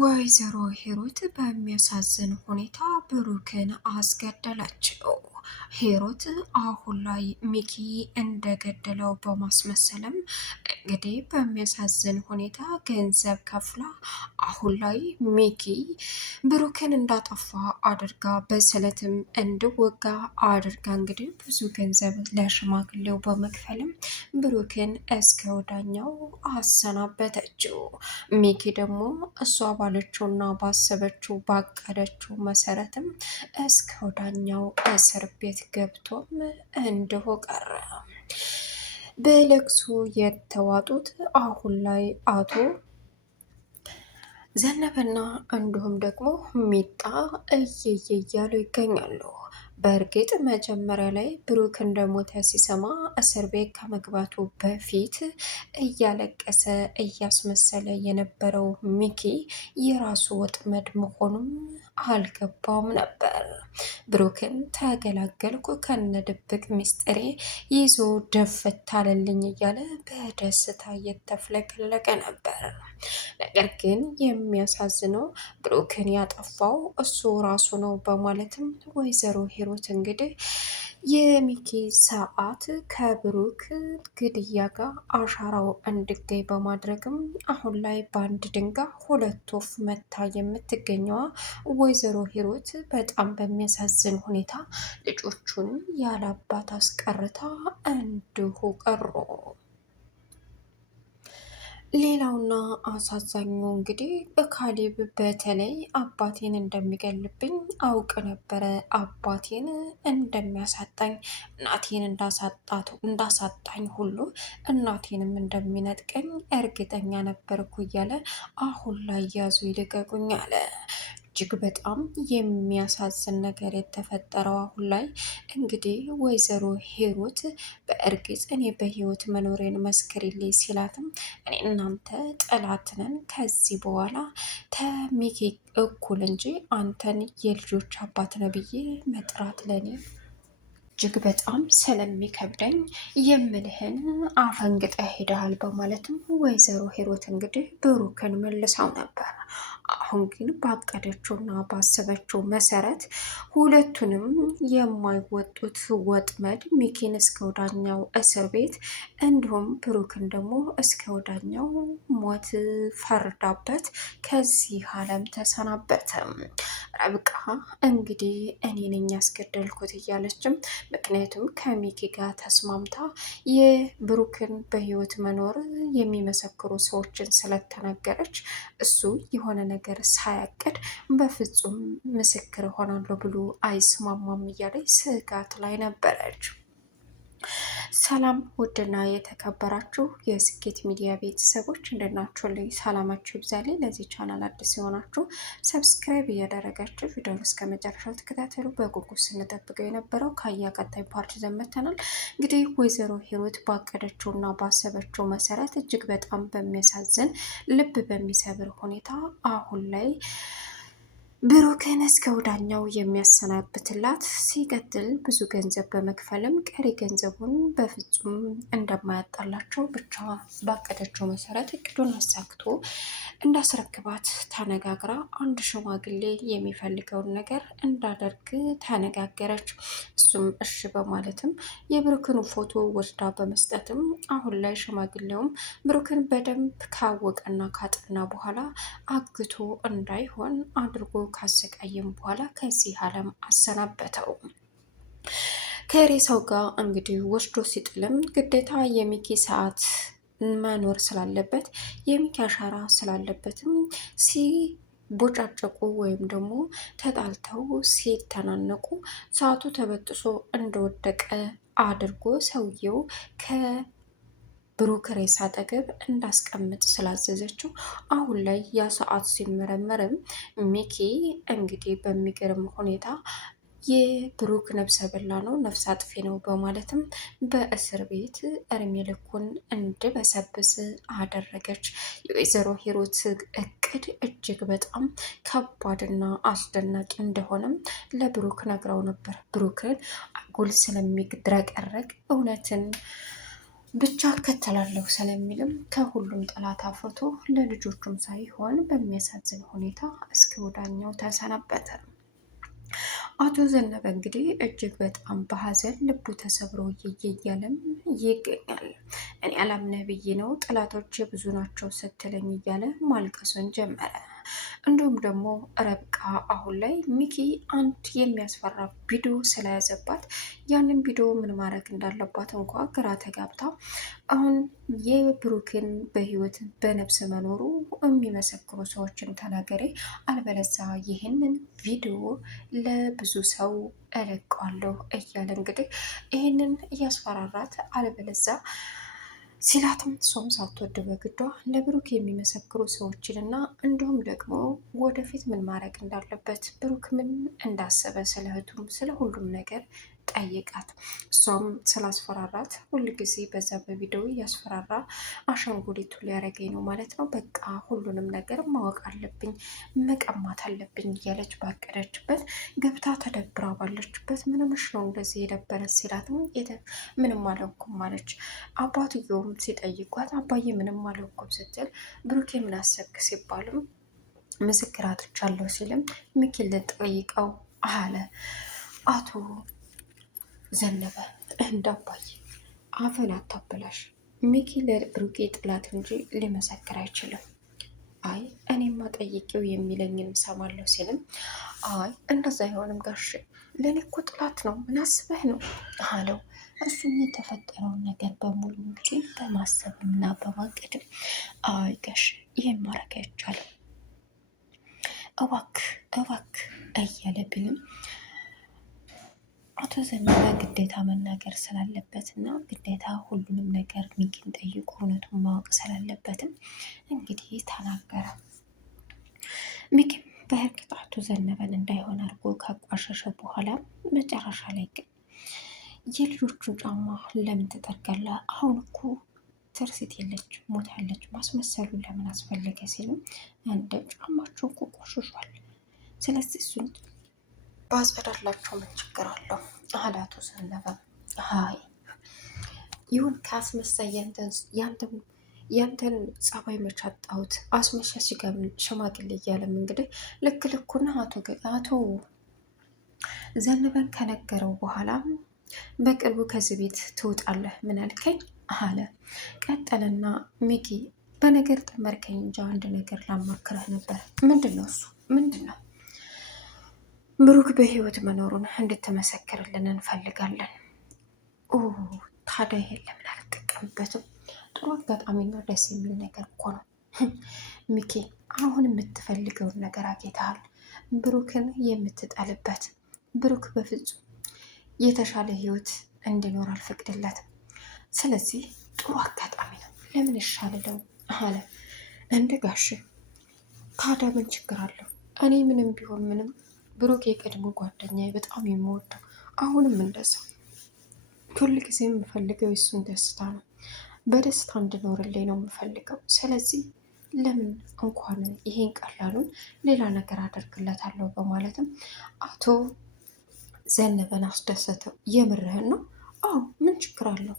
ወይዘሮ ሂሩት በሚያሳዝን ሁኔታ ብሩክን አስገደለችው። ሂሩት አሁን ላይ ሚኪ እንደገደለው በማስመሰልም እንግዲህ በሚያሳዝን ሁኔታ ገንዘብ ከፍላ አሁን ላይ ሚኪ ብሩክን እንዳጠፋ አድርጋ በስለትም እንዲወጋ አድርጋ እንግዲህ ብዙ ገንዘብ ለሽማግሌው በመክፈልም ብሩክን እስከ ወዳኛው አሰናበተችው። ሚኪ ደግሞ እሷ ባለችውና ባሰበችው ባቀደችው መሰረትም እስከ ወዳኛው እስር ቤት ገብቶም እንዲሁ ቀረ። በለቅሶ የተዋጡት አሁን ላይ አቶ ዘነበና እንዲሁም ደግሞ ሚጣ እየየ እያሉ ይገኛሉ። በእርግጥ መጀመሪያ ላይ ብሩክ እንደሞተ ሲሰማ እስር ቤት ከመግባቱ በፊት እያለቀሰ እያስመሰለ የነበረው ሚኪ የራሱ ወጥመድ መሆኑም አልገባውም ነበር። ብሩክን ተገላገልኩ ከነ ድብቅ ሚስጥሬ ይዞ ደፍት አለልኝ እያለ በደስታ እየተፍለቀለቀ ነበር። ነገር ግን የሚያሳዝነው ብሩክን ያጠፋው እሱ ራሱ ነው በማለትም ወይዘሮ ሂሩት እንግዲህ የሚኪ ሰዓት ከብሩክ ግድያ ጋር አሻራው እንዲገኝ በማድረግም አሁን ላይ በአንድ ድንጋይ ሁለት ወፍ መታ የምትገኘዋ ወይዘሮ ሂሩት በጣም በሚያሳዝን ሁኔታ ልጆቹን ያላባት አስቀርታ እንዲሁ ቀሩ። ሌላውና አሳዛኙ እንግዲህ ካሌብ በተለይ አባቴን እንደሚገልብኝ አውቅ ነበረ፣ አባቴን እንደሚያሳጣኝ እናቴን እንዳሳጣኝ ሁሉ እናቴንም እንደሚነጥቀኝ እርግጠኛ ነበርኩ እያለ አሁን ላይ ያዙ ይልቀቁኝ አለ። እጅግ በጣም የሚያሳዝን ነገር የተፈጠረው አሁን ላይ እንግዲህ ወይዘሮ ሂሩት በእርግጥ እኔ በህይወት መኖሬን መስክሪልኝ ሲላትም እኔ እናንተ ጠላት ነን ከዚህ በኋላ ተሚኪ እኩል እንጂ አንተን የልጆች አባት ነው ብዬ መጥራት ለኔ እጅግ በጣም ስለሚከብደኝ የምልህን አፈንግጠ ሄደሃል በማለትም ወይዘሮ ሂሩት እንግዲህ ብሩክን መልሳው ነበር። አሁን ግን ባቀደችውና ባሰበችው መሰረት ሁለቱንም የማይወጡት ወጥመድ ሚኪን እስከ ወዳኛው እስር ቤት እንዲሁም ብሩክን ደግሞ እስከ ወዳኛው ሞት ፈርዳበት ከዚህ ዓለም ተሰናበተ። ረብቃ እንግዲህ እኔ ነኝ ያስገደልኩት እያለችም ምክንያቱም ከሚኪ ጋር ተስማምታ የብሩክን በህይወት መኖር የሚመሰክሩ ሰዎችን ስለተናገረች እሱ የሆነ ነገር ሳያቅድ በፍጹም ምስክር ሆናለሁ ብሎ አይስማማም እያለች ስጋት ላይ ነበረች። ሰላም ውድና የተከበራችሁ የስኬት ሚዲያ ቤተሰቦች እንደናችሁ ላይ ሰላማችሁ ይብዛልኝ። ለዚህ ቻናል አዲስ የሆናችሁ ሰብስክራይብ እያደረጋችሁ ቪዲዮውን እስከ መጨረሻው ተከታተሉ። በጉጉት ስንጠብቀው የነበረው ከያ ቀጣይ ፓርት ዘመተናል። እንግዲህ ወይዘሮ ሂሩት ባቀደችው እና ባሰበችው መሰረት እጅግ በጣም በሚያሳዝን ልብ በሚሰብር ሁኔታ አሁን ላይ ብሩክን እስከ ወዳኛው የሚያሰናብትላት ሲቀጥል ብዙ ገንዘብ በመክፈልም ቀሪ ገንዘቡን በፍጹም እንደማያጣላቸው ብቻ ባቀደችው መሰረት እቅዱን አሳክቶ እንዳስረክባት ተነጋግራ አንድ ሽማግሌ የሚፈልገውን ነገር እንዳደርግ ተነጋገረች። እሱም እሺ በማለትም የብሩክን ፎቶ ወስዳ በመስጠትም አሁን ላይ ሽማግሌውም ብሩክን በደንብ ካወቀና ካጠና በኋላ አግቶ እንዳይሆን አድርጎ ካሰቃየም በኋላ ከዚህ ዓለም አሰናበተው። ከሬሳው ጋር እንግዲህ ወስዶ ሲጥልም ግዴታ የሚኪ ሰዓት መኖር ስላለበት የሚኪ አሻራ ስላለበትም ቦጫጨቁ ወይም ደግሞ ተጣልተው ሲተናነቁ ሰዓቱ ተበጥሶ እንደወደቀ አድርጎ ሰውየው ብሩክ ሬሳ አጠገብ እንዳስቀምጥ ስላዘዘችው አሁን ላይ ያ ሰዓት ሲመረመርም ሚኪ እንግዲህ በሚገርም ሁኔታ የብሩክ ነፍሰ በላ ነው፣ ነፍስ አጥፊ ነው በማለትም በእስር ቤት እድሜ ልኩን እንዲበሰብስ አደረገች። የወይዘሮ ሂሩት እቅድ እጅግ በጣም ከባድና አስደናቂ እንደሆነም ለብሩክ ነግረው ነበር። ብሩክን አጉል ስለሚድረቀረቅ እውነትን ብቻ እከተላለሁ ስለሚልም ከሁሉም ጠላት አፍርቶ ለልጆቹም ሳይሆን በሚያሳዝን ሁኔታ እስከ ወዳኛው ተሰናበተ። አቶ ዘነበ እንግዲህ እጅግ በጣም በሀዘን ልቡ ተሰብሮ እያለም ይገኛል። እኔ አላምነህ ብዬ ነው ጠላቶች ብዙ ናቸው ስትለኝ እያለ ማልቀሱን ጀመረ። እንዲሁም ደግሞ ረብቃ አሁን ላይ ሚኪ አንድ የሚያስፈራ ቪዲዮ ስለያዘባት ያንን ቪዲዮ ምን ማድረግ እንዳለባት እንኳ ግራ ተጋብታ አሁን የብሩክን በህይወት በነፍስ መኖሩ የሚመሰክሩ ሰዎችን ተናገሬ አልበለዛ ይህንን ቪዲዮ ለብዙ ሰው እለቀዋለሁ እያለ እንግዲህ ይህንን እያስፈራራት አልበለዛ ሲላትም እሷም ሳትወድ በግዷ ለብሩክ የሚመሰክሩ ሰዎችን እና እንዲሁም ደግሞ ወደፊት ምን ማድረግ እንዳለበት ብሩክ ምን እንዳሰበ ስለ እህቱም ስለ ሁሉም ነገር ጠይቃት። እሷም ስላስፈራራት ሁልጊዜ በዛ በቪዲዮ እያስፈራራ አሻንጉሊቱ ሊያረገኝ ነው ማለት ነው፣ በቃ ሁሉንም ነገር ማወቅ አለብኝ፣ መቀማት አለብኝ እያለች ባቀደችበት ገብታ ተደብራ ባለችበት ምንምሽ ነው እንደዚህ የደበረት ሲላትም ምንም አልሆንኩም አለች። አባትየውም ሲጠይቋት አባዬ ምንም አልሆንኩም ስትል ብሩኬ ምን አሰብክ ሲባልም ምስክር አጥቻለሁ ሲልም ሚኪን ልጠይቀው አለ አቶ ዘነበ። እንዳባዬ አፈን አታበላሽ፣ ሚኪ ለብሩኬ ጥላት እንጂ ሊመሰክር አይችልም። አይ እኔማ ጠይቄው የሚለኝን እሰማለሁ ሲልም አይ እንደዛ አይሆንም ጋሽ፣ ለእኔ እኮ ጥላት ነው፣ ምን አስበህ ነው አለው። እሱም የተፈጠረውን ነገር በሙሉ እንግዲህ በማሰብና በማቀድም አይ ጋሽ ይህን ማድረግ አይቻልም፣ እባክህ እባክህ እያለ ቢልም አቶ ዘነበ ግዴታ መናገር ስላለበት እና ግዴታ ሁሉንም ነገር ሚኪን ጠይቆ እውነቱን ማወቅ ስላለበትም እንግዲህ ተናገረ። ሚኪም በእርግጥ አቶ ዘነበን እንዳይሆን አድርጎ ካቋሸሸ በኋላ መጨረሻ ላይ ግን የልጆቹን ጫማ ለምን ትጠርጋለህ? አሁን እኮ ትርሲት የለች ሞታለች፣ ማስመሰሉ ለምን አስፈለገ? ሲልም እንደ ጫማቸው እኮ ቆሽሿል፣ ስለዚህ እሱን ባጸዳላቸው ምን ችግር አለው አለ አቶ ዘነበ። ሀይ ይሁን ከአስመሳይ ያንተን ጸባይ መቻጣሁት አስመሻ ሽማግሌ እያለም እንግዲህ ልክ ልኩና አቶ ዘነበን ከነገረው በኋላ በቅርቡ ከዚህ ቤት ትወጣለህ ምን አልከኝ አለ። ቀጠለና ሚኪ በነገር ጠመርከኝ እንጂ አንድ ነገር ላማክረህ ነበር። ምንድን ነው እሱ? ምንድን ነው? ብሩክ በህይወት መኖሩን እንድትመሰክርልን እንፈልጋለን። ታዲያ ይሄን ለምን አልጠቀምበትም? ጥሩ አጋጣሚና ደስ የሚል ነገር እኮ ነው። ሚኪ አሁን የምትፈልገውን ነገር አግኝተሃል። ብሩክን የምትጠልበት ብሩክ በፍጹም የተሻለ ህይወት እንዲኖር አልፈቅድለትም። ስለዚህ ጥሩ አጋጣሚ ነው፣ ለምን ይሻልለው አለ። እንደ ጋሽ ታዲያ ምን ችግር አለው? እኔ ምንም ቢሆን ምንም ብሩክ የቀድሞ ጓደኛዬ በጣም የምወደው አሁንም እንደዛ ሁል ጊዜ የምፈልገው የሱን ደስታ ነው። በደስታ እንድኖርልኝ ነው የምፈልገው። ስለዚህ ለምን እንኳን ይሄን ቀላሉን ሌላ ነገር አደርግለታለሁ በማለትም አቶ ዘነበን አስደሰተው። የምርህን ነው? አዎ ምን ችግር አለው?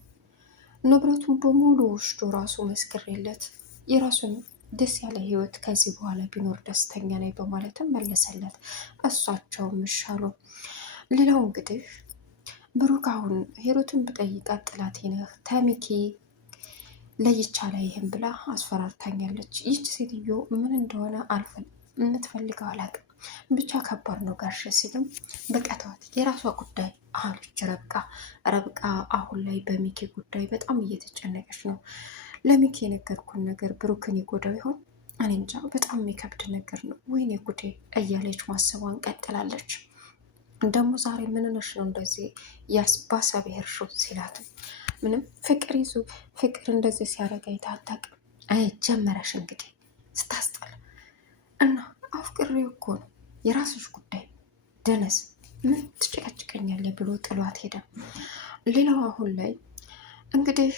ንብረቱን በሙሉ ወስዶ ራሱ መስክሬለት የራሱን ደስ ያለ ህይወት ከዚህ በኋላ ቢኖር ደስተኛ ነኝ በማለትም መለሰለት። እሷቸውም ይሻሉ። ሌላው እንግዲህ ብሩክ አሁን ሂሩትን ብጠይቃት ጥላቴ ነህ ተሚኪ ለይቻለ ይህም ብላ አስፈራርታኛለች። ይህች ሴትዮ ምን እንደሆነ የምትፈልገው አላውቅም፣ ብቻ ከባድ ነው ጋሽ ሲልም በቀተዋት የራሷ ጉዳይ አለች ረብቃ አሁን ላይ በሚኪ ጉዳይ በጣም እየተጨነቀች ነው። ለሚኪ የነገርኩን ነገር ብሩክን ይጎዳው ይሆን? እኔ እንጃ፣ በጣም የሚከብድ ነገር ነው። ወይኔ ጉዴ እያለች ማሰቧን ቀጥላለች። ደግሞ ዛሬ ምንነሽ ነው እንደዚህ ያስባሰብ ሄርሾ ሲላትም ምንም ፍቅር ይዞ ፍቅር እንደዚህ ሲያደርግ አይተህ አታውቅም? አይ ጀመረሽ እንግዲህ ስታስጠላ እና አፍቅሬው እኮ ነው፣ የራስሽ ጉዳይ ደነስ ምን ትጨቀጭቀኛለህ ብሎ ጥሏት ሄደ። ሌላው አሁን ላይ እንግዲህ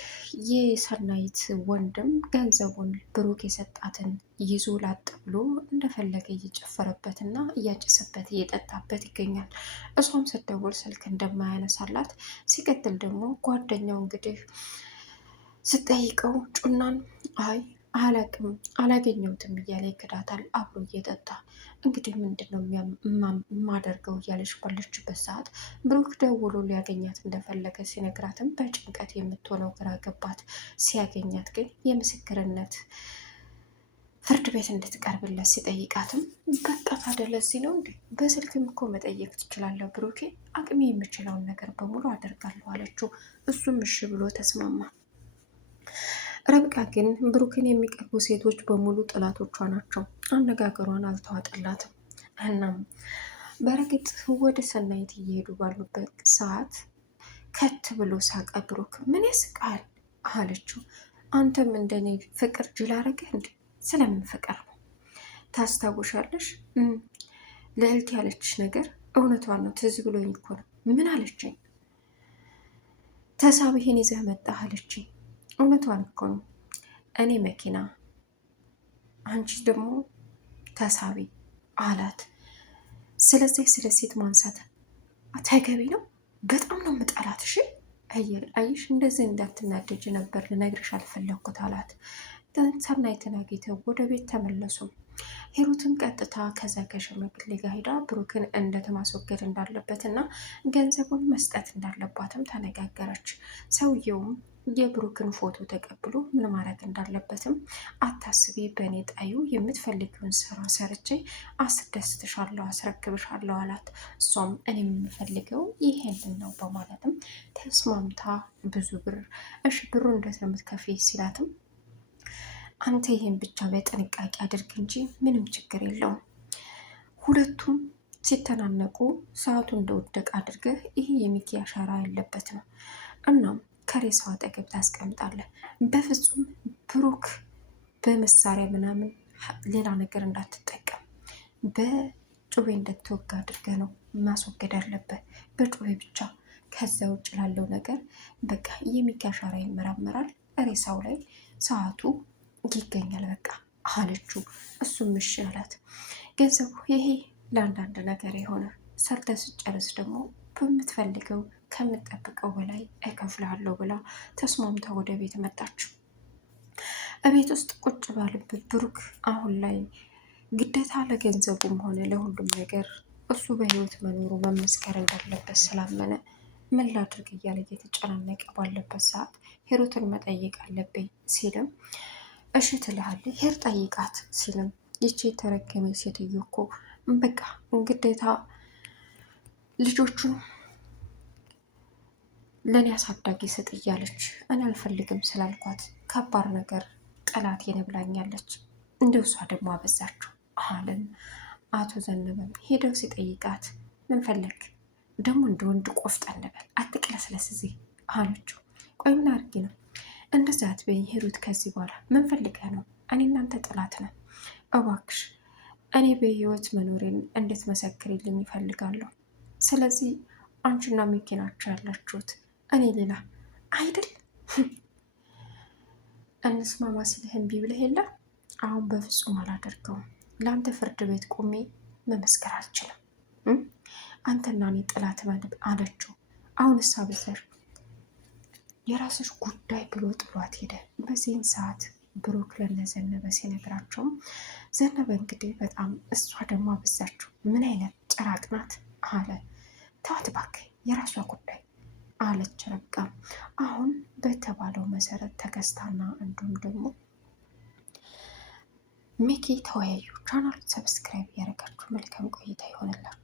የሰናይት ወንድም ገንዘቡን ብሩክ የሰጣትን ይዞ ላጥ ብሎ እንደፈለገ እየጨፈረበትና እያጨሰበት እየጠጣበት ይገኛል። እሷም ስትደውል ስልክ እንደማያነሳላት ሲቀጥል ደግሞ ጓደኛው እንግዲህ ስጠይቀው ጩናን አይ አላቅም አላገኘሁትም እያለ ይክዳታል። አብሮ እየጠጣ እንግዲህ ምንድን ነው የማደርገው እያለች ባለችበት ሰዓት ብሩክ ደውሎ ሊያገኛት እንደፈለገ ሲነግራትም በጭንቀት የምትሆነው ግራ ገባት። ሲያገኛት ግን የምስክርነት ፍርድ ቤት እንድትቀርብለት ሲጠይቃትም በቃ ታዲያ ለዚህ ነው እንዴ? በስልክም እኮ መጠየቅ ትችላለህ ብሩኬ፣ አቅሜ የምችለውን ነገር በሙሉ አደርጋለሁ አለችው። እሱም እሺ ብሎ ተስማማ። ረብቃ ግን ብሩክን የሚቀርቡ ሴቶች በሙሉ ጥላቶቿ ናቸው። አነጋገሯን አልተዋጠላትም። እናም በእርግጥ ወደ ሰናይት እየሄዱ ባሉበት ሰዓት ከት ብሎ ሳቀ። ብሩክ ምን ያስቃል አለችው። አንተም እንደኔ ፍቅር ጅል አረገህ እንዴ? ስለምን ፍቅር ነው? ታስታውሻለሽ ልዕልት ያለችሽ ነገር እውነቷን ነው፣ ትዝ ብሎኝ እኮ ነው። ምን አለችኝ? ተሳቢህን ይዘህ መጣህ አለችኝ። እውነቷን እኮ ነው። እኔ መኪና፣ አንቺ ደግሞ ተሳቢ አላት። ስለዚህ ስለ ሴት ማንሳት ተገቢ ነው? በጣም ነው የምጠላት። እሺ አይሽ እንደዚህ እንዳትናደጅ ነበር ልነግርሽ አልፈለግኩት አላት። ሰናይትን አግኝተው ወደ ቤት ተመለሱ። ሂሩትም ቀጥታ ከዛ ከሽማግሌ ጋር ሄዳ ብሩክን እንዴት ማስወገድ እንዳለበት እና ገንዘቡን መስጠት እንዳለባትም ተነጋገረች። ሰውየውም የብሩክን ፎቶ ተቀብሎ ምን ማድረግ እንዳለበትም አታስቢ፣ በእኔ ጣዩ የምትፈልጊውን ስራ ሰርቼ አስደስትሻለሁ፣ አስረክብሻለሁ አላት። እሷም እኔ የምፈልገው ይሄንን ነው በማለትም ተስማምታ ብዙ ብር እሺ ብሩ እንዴት ነው የምትከፍይ ሲላትም አንተ ይሄን ብቻ በጥንቃቄ አድርግ እንጂ ምንም ችግር የለውም። ሁለቱም ሲተናነቁ ሰዓቱ እንደወደቀ አድርገህ ይሄ የሚኪ አሻራ ያለበት ነው። እናም ከሬሳው አጠገብ ታስቀምጣለህ። በፍጹም ብሩክ በመሳሪያ ምናምን ሌላ ነገር እንዳትጠቀም፣ በጩቤ እንደተወጋ አድርገህ ነው ማስወገድ አለበት፣ በጩቤ ብቻ። ከዛ ውጭ ላለው ነገር በቃ የሚኪ አሻራ ይመራመራል፣ ሬሳው ላይ ሰዓቱ ይገኛል በቃ አለችው። እሱም እሺ አላት። ገንዘቡ ይሄ ለአንዳንድ ነገር የሆነ ሰርተ ስጨርስ ደግሞ በምትፈልገው ከምጠብቀው በላይ እከፍልሃለሁ ብላ ተስማምታ ወደ ቤት መጣችው። እቤት ውስጥ ቁጭ ባለበት ብሩክ አሁን ላይ ግዴታ ለገንዘቡም ሆነ ለሁሉም ነገር እሱ በህይወት መኖሩ መመስከር እንዳለበት ስላመነ ምን ላድርግ እያለ እየተጨናነቀ ባለበት ሰዓት ሂሩትን መጠየቅ አለብኝ ሲልም እሺ ትልሃለች፣ ሄር ጠይቃት ሲልም ይቺ የተረገመ ሴትዮ እኮ በቃ ግዴታ ልጆቹን ለእኔ አሳዳጊ ስጥ እያለች እኔ አልፈልግም ስላልኳት ከባድ ነገር ጠላት የነብላኛለች። እንደ እሷ ደግሞ አበዛችሁ አለን። አቶ ዘነበም ሄደው ሲጠይቃት ምን ፈለግ ደግሞ እንደ ወንድ ቆፍጠን በል አትቅለስለስ እዚህ አለችው። ቆይ ምን አድርጊ ነው እንደዛ አትበይኝ ሂሩት፣ ከዚህ በኋላ ምን ፈልገህ ነው? እኔ እናንተ ጠላት ነን። እባክሽ እኔ በህይወት መኖሬን እንድትመሰክሪልኝ ይፈልጋለሁ። ስለዚህ አንቺና ሚኪ ናቸው ያላችሁት፣ እኔ ሌላ አይደል። እንስማማ ሲልህ እምቢ ብለህ የለ። አሁን በፍጹም አላደርገውም። ለአንተ ፍርድ ቤት ቆሜ መመስከር አልችልም። አንተና እኔ ጠላት ነን አለችው። አሁን እሳ ብዘር የራስሽ ጉዳይ ብሎ ጥሏት ሄደ። በዚህን ሰዓት ብሩክ ለዘነበ ሲነግራቸውም ዘነበ እንግዲህ በጣም እሷ ደግሞ አበዛችው፣ ምን አይነት ጭራቅ ናት አለ። ተዋት እባክህ የራሷ ጉዳይ አለች ረብቃ። አሁን በተባለው መሰረት ተከስታና እንዲሁም ደግሞ ሚኪ ተወያዩ። ቻናሉን ሰብስክራይብ ያደረጋችሁ መልካም ቆይታ ይሆንላችሁ።